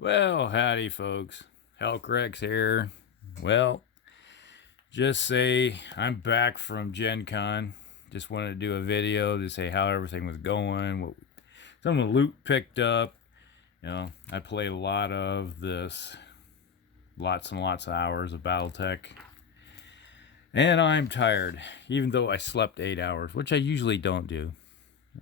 Well, howdy, folks. Helcrex here. Well, just say I'm back from Gen Con. Just wanted to do a video to say how everything was going, what some of the loot picked up. I played a lot of this, lots and lots of hours of Battletech. And I'm tired, even though I slept 8 hours, which I usually don't do.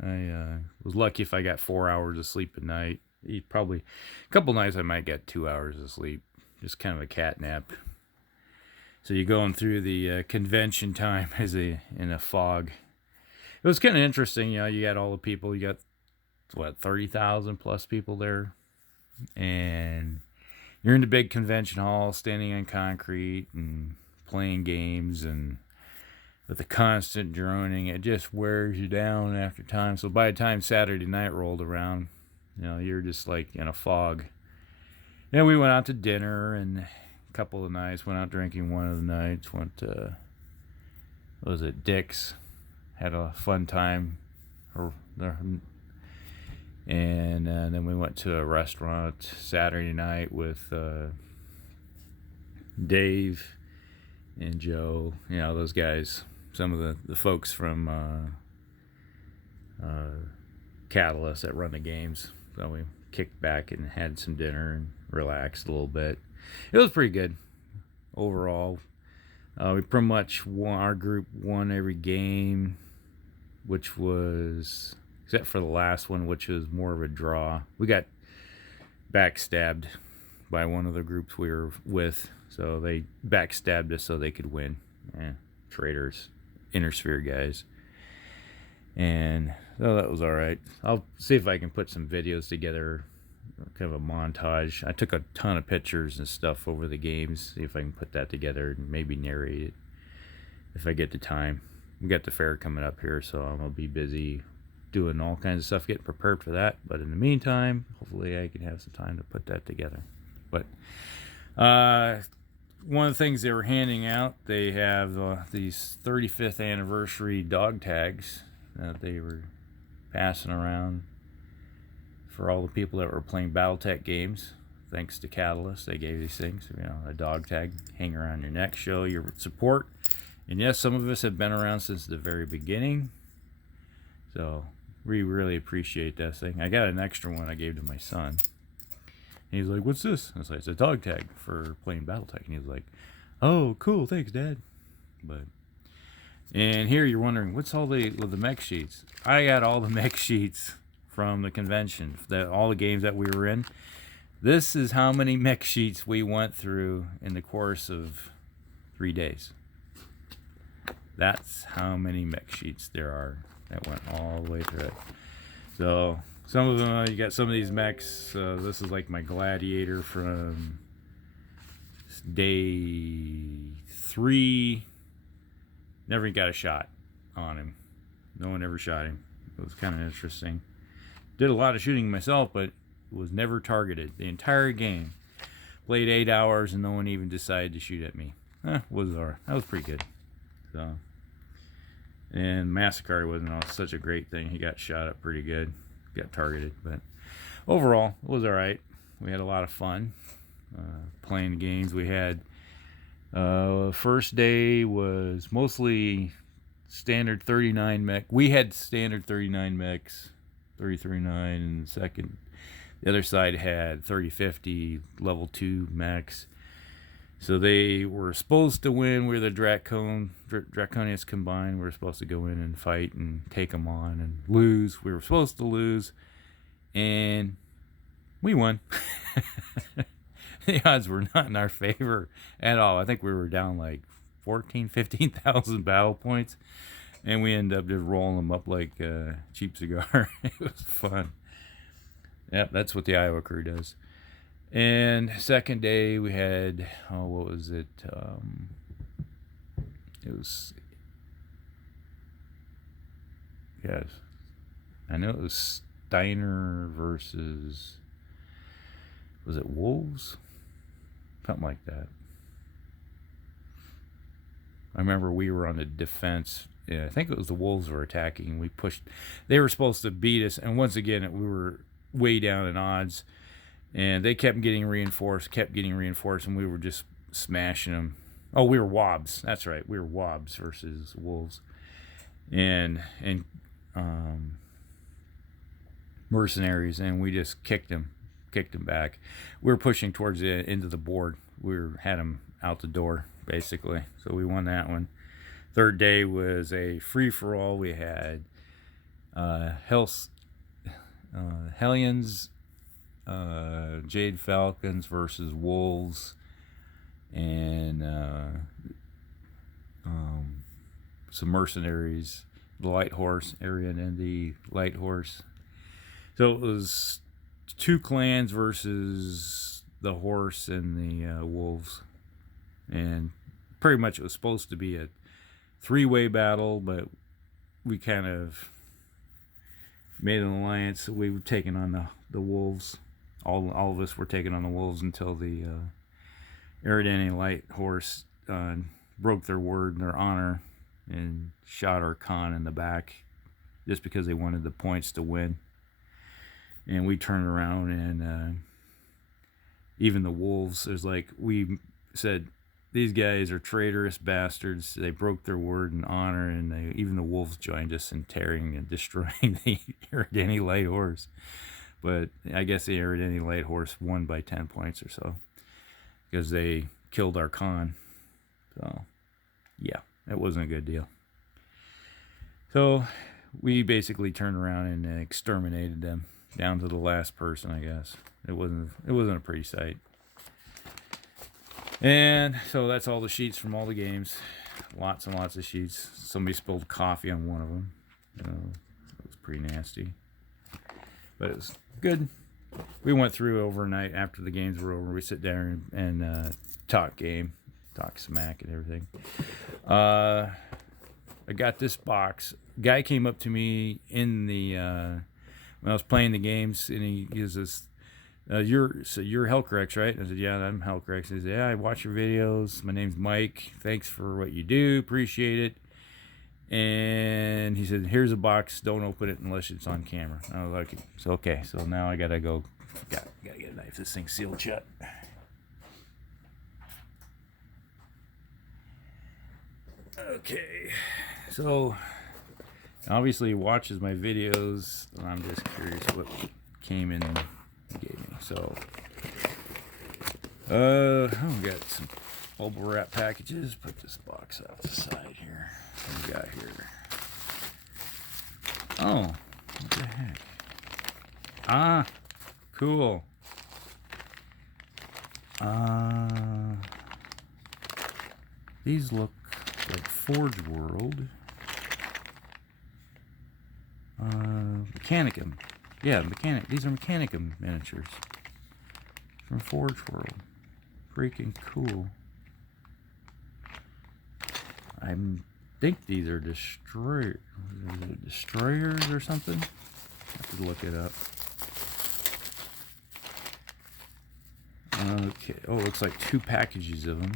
I was lucky if I got 4 hours of sleep a night. Probably a couple nights I might get 2 hours of sleep. Just kind of a cat nap. So you're going through the convention time in a fog. It was kind of interesting. You got all the people. You got, 30,000 plus people there. And you're in the big convention hall, standing on concrete and playing games, and with the constant droning, it just wears you down after time. So by the time Saturday night rolled around, you're just like in a fog. We went out to dinner, and a couple of nights went out drinking. One of the nights went to, what was it, Dick's. Had a fun time. And then we went to a restaurant Saturday night with Dave and Joe. Those guys. Some of the folks from Catalyst that run the games. So we kicked back and had some dinner and relaxed a little bit. It was pretty good overall. We pretty much won. Our group won every game, which was, except for the last one, which was more of a draw. We got backstabbed by one of the groups we were with, so they backstabbed us so they could win. Traitors, Inner Sphere guys. And so that was all right. I'll see if I can put some videos together, kind of a montage. I took a ton of pictures and stuff over the games. See if I can put that together and maybe narrate it if I get the time. We got the fair coming up here, so I'm gonna be busy doing all kinds of stuff, getting prepared for that. But in the meantime, hopefully I can have some time to put that together. But one of the things they were handing out, they have these 35th anniversary dog tags that they were passing around for all the people that were playing Battletech games. Thanks to Catalyst, they gave these things. A dog tag, hang around your neck, show your support. And yes, some of us have been around since the very beginning. So we really appreciate that thing. I got an extra one I gave to my son. And he's like, "What's this?" I was like, "It's a dog tag for playing Battletech." And he was like, "Oh, cool, thanks, Dad." And here you're wondering, what's all the mech sheets? I got all the mech sheets from the convention, all the games that we were in. This is how many mech sheets we went through in the course of 3 days. That's how many mech sheets there are that went all the way through it. So some of them, you got some of these mechs. This is like my Gladiator from day 3. Never got a shot on him. No one ever shot him. It was kind of interesting. Did a lot of shooting myself, but was never targeted the entire game. Played 8 hours and no one even decided to shoot at me. That was pretty good. So, and Massacre wasn't such a great thing. He got shot up pretty good. Got targeted, but overall it was all right. We had a lot of fun playing the games. We had first day was mostly standard 39 mech. We had standard 39 mechs, 3039, and the other side had 3050 level 2 mechs. So they were supposed to win. We're the Draconians combined. We were supposed to go in and fight and take them on and lose. We were supposed to lose, and we won. The odds were not in our favor at all. I think we were down like 15,000 battle points, and we ended up just rolling them up like a cheap cigar. It was fun. Yep, that's what the Iowa crew does. And second day we had, what was it? It was, yes, I know it was Steiner versus, was it Wolves? Something like that. I remember we were on the defense. Yeah, I think it was the Wolves were attacking. We pushed. They were supposed to beat us, and once again, we were way down in odds. And they kept getting reinforced, and we were just smashing them. Oh, we were wobs. That's right. We were wobs versus wolves. And mercenaries, and we just kicked them back. We were pushing towards the end of the board. Had them out the door, basically. So we won that one. Third day was a free-for-all. We had Hellions, Jade Falcons versus Wolves, and some mercenaries, the Light Horse, Aryan and the Light Horse. So it was 2 clans versus the horse and the wolves. And pretty much it was supposed to be a 3-way battle, but we kind of made an alliance. So we were taking on the wolves. All of us were taking on the wolves until the Eridani Light Horse broke their word and their honor and shot our Khan in the back just because they wanted the points to win. And we turned around, and even the wolves, there's like, we said, these guys are traitorous bastards. They broke their word and honor, and even the wolves joined us in tearing and destroying the Eridani Light Horse. But I guess the Eridani Light Horse won by 10 points or so because they killed our Khan. So, yeah, that wasn't a good deal. So we basically turned around and exterminated them down to the last person, I guess. It wasn't a pretty sight. And so that's all the sheets from all the games. Lots and lots of sheets. Somebody spilled coffee on one of them. It was pretty nasty. But it was good. We went through overnight after the games were over. We sit down and talk game, talk smack and everything. I got this box. Guy came up to me in the when I was playing the games, and he gives us, you're Hellcrex, right? I said, yeah, I'm Hellcrex. He said, yeah, I watch your videos. My name's Mike. Thanks for what you do. Appreciate it. And he said, here's a box. Don't open it unless it's on camera. I was like, so okay. So now I gotta go. Gotta get a knife. This thing's sealed shut. Okay. So obviously he watches my videos, and I'm just curious what came in and gave me. So we got some bubble wrap packages. Put this box out the side here. What we got here? Oh, what the heck? Ah, cool. These look like Forge World. Mechanicum. Yeah, these are Mechanicum miniatures from Forge World. Freaking cool. I think these are destroyers or something. I have to look it up. Okay. Oh, it looks like 2 packages of them.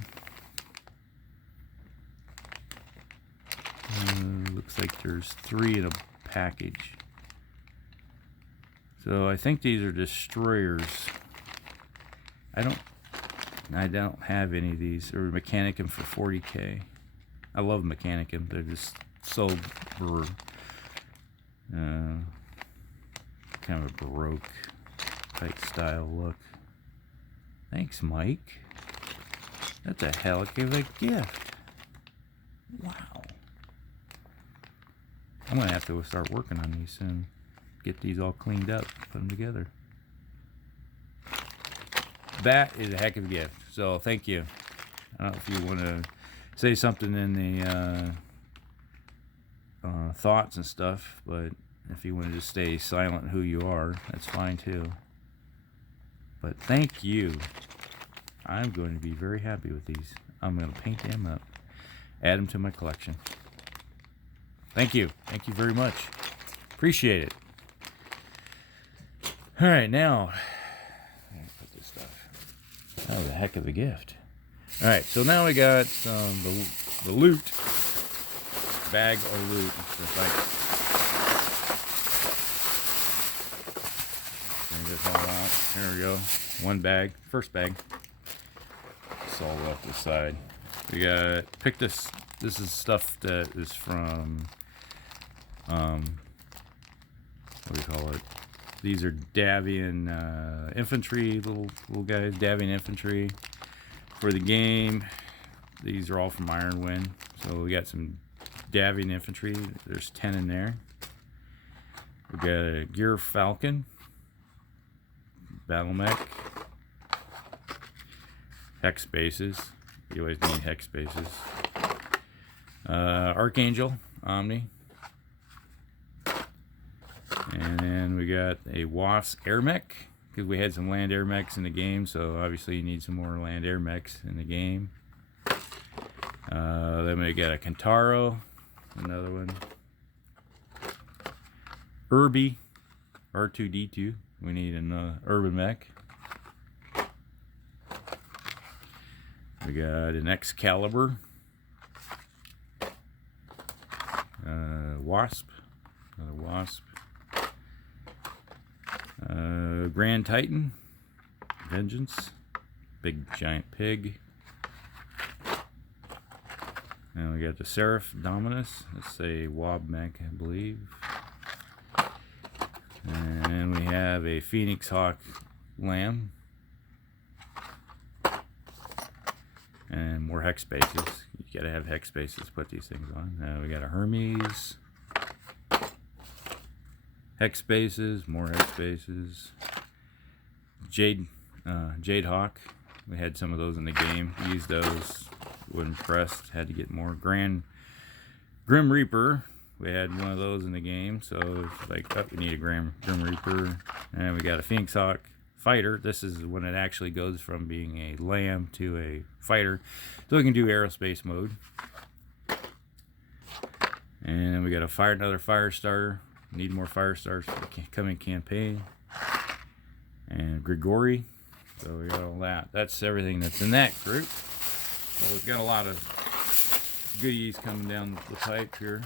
Looks like there's 3 in a package. So I think these are destroyers. I don't have any of these. Or Mechanicum for 40k. I love Mechanicum. They're just so kind of a Baroque type style look. Thanks, Mike. That's a hell of a gift. Wow. I'm gonna have to start working on these soon. Get these all cleaned up, put them together. That is a heck of a gift. So thank you. I don't know if you want to say something in the thoughts and stuff, but if you wanted to stay silent who you are, that's fine too. But thank you. I'm going to be very happy with these. I'm going to paint them up, add them to my collection. Thank you. Thank you very much. Appreciate it. All right, now, put this stuff. That was a heck of a gift. All right, so now we got the loot. Bag of loot. Bring this all out. There we go. One bag. First bag. It's all off the side. We got picked this. This is stuff that is from what do you call it? These are Davian infantry, little guys. Davian infantry for the game. These are all from Ironwind. So we got some Davian infantry. There's 10 in there. We got a Gear Falcon, Battletech, hex bases. You always need hex bases. Archangel, Omni. And then we got a Wasp air mech, because we had some land air mechs in the game, so obviously you need some more land air mechs in the game. Then we got a Kentaro, another one. Irby, R2D2. We need an urban mech. We got an Excalibur. Wasp. Another Wasp. Grand Titan. Vengeance. Big giant pig. And we got the Seraph Dominus. That's a Wob mech, I believe. And we have a Phoenix Hawk Lamb. And more hex bases. You gotta have hex bases to put these things on. We got a Hermes. Hex bases, more hex bases. Jade Hawk. We had some of those in the game. Used those. Wasn't impressed. Had to get more. Grim Reaper. We had one of those in the game, so it's like, oh, we need a Grim Reaper. And we got a Phoenix Hawk fighter. This is when it actually goes from being a lamb to a fighter, so we can do aerospace mode. And we got another fire starter. Need more fire starters for the coming campaign. And Grigori. So we got all that. That's everything that's in that group. So we've got a lot of goodies coming down the pipe here.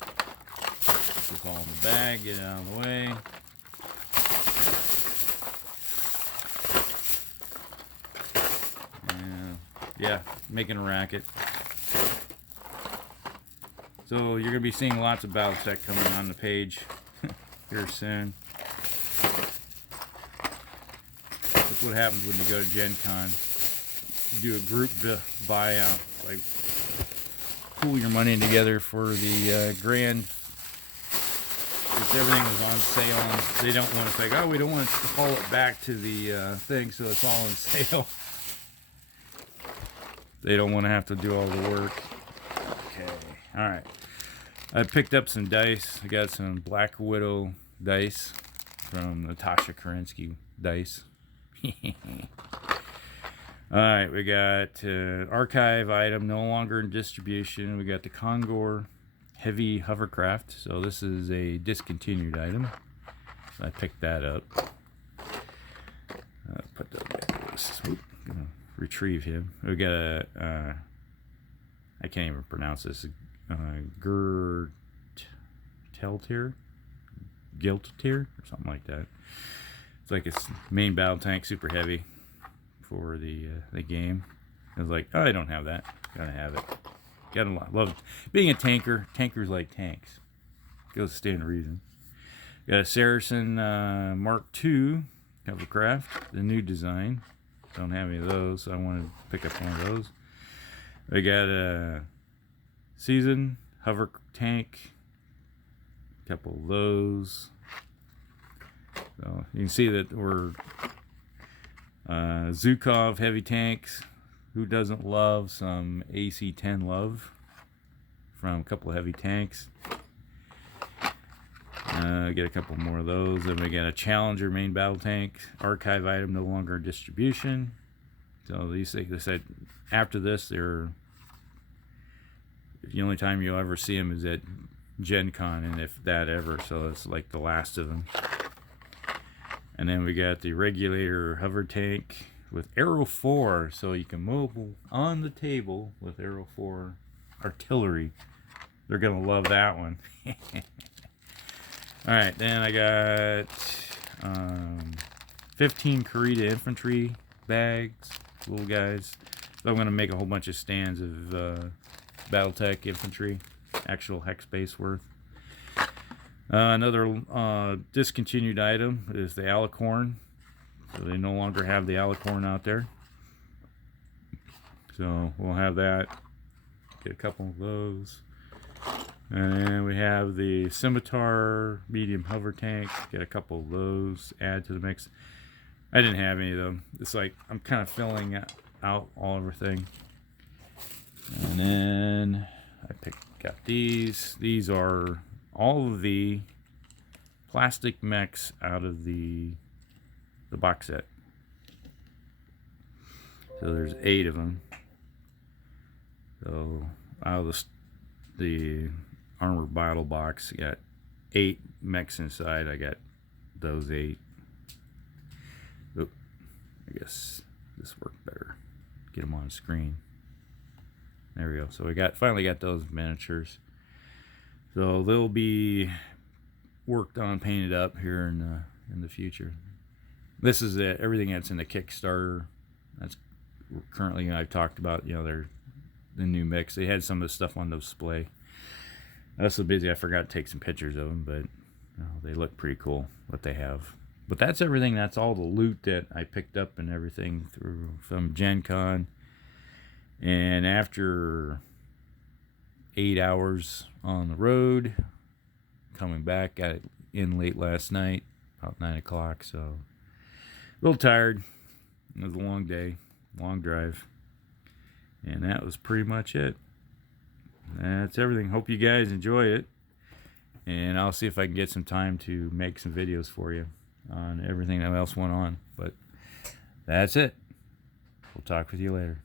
Put this all in the bag, get it out of the way. And yeah, making a racket. So you're going to be seeing lots of Battletech coming on the page here soon. That's what happens when you go to Gen Con. You do a group buyout, like pool your money together for the grand. Because everything was on sale, and they don't want to say, oh, we don't want to haul it back to the thing, so it's all on sale. They don't want to have to do all the work. Okay, all right. I picked up some dice. I got some Black Widow dice from Natasha Kerensky dice. Alright, we got archive item no longer in distribution. We got the Kongor heavy hovercraft. So this is a discontinued item. So I picked that up. Put that back. Gonna retrieve him. We got a I can't even pronounce this. Giltier or something like that. It's like its main battle tank, super heavy for the game. I was like, oh, I don't have that. Gotta have it. Gotta love being a tanker. Tankers like tanks. Goes to stand to reason. Got a Saracen Mark II hovercraft, the new design. Don't have any of those, so I wanted to pick up one of those. We got a Season hover tank, a couple of those. So you can see that we're Zukov heavy tanks. Who doesn't love some AC-10 love from a couple of heavy tanks? Get a couple more of those. Then we got a Challenger main battle tank. Archive item no longer in distribution. So these things, they said after this, they're the only time you'll ever see them is at Gen Con, and if that ever. So it's like the last of them. And then we got the Regulator hover tank with Arrow 4, so you can mobile on the table with Arrow 4 artillery. They're gonna love that one. All right, then I 15 Karita infantry bags, little guys. So I'm going to make a whole bunch of stands of Battletech infantry, actual hex base worth. Another discontinued item is the alicorn. So they no longer have the alicorn out there. So we'll have that. Get a couple of those. And then we have the scimitar medium hover tank. Get a couple of those. Add to the mix. I didn't have any of them. It's like I'm kind of filling out everything. And then I got these. These are all of the plastic mechs out of the box set. So there's 8 of them. So out of the armored battle box, you got 8 mechs inside. I got those 8. Oop, I guess this worked better. Get them on the screen. There we go. So we finally got those miniatures. So they'll be worked on, painted up here in the future. This is everything that's in the Kickstarter. That's currently I've talked about. You know, they're the new mix. They had some of the stuff on display. I was so busy I forgot to take some pictures of them, but you know, they look pretty cool what they have. But that's everything. That's all the loot that I picked up and everything from Gen Con. And after 8 hours on the road, coming back, got it in late last night, about 9 o'clock, so a little tired. It was a long day, long drive, and that was pretty much it. That's everything. Hope you guys enjoy it, and I'll see if I can get some time to make some videos for you on everything that else went on. But that's it. We'll talk with you later.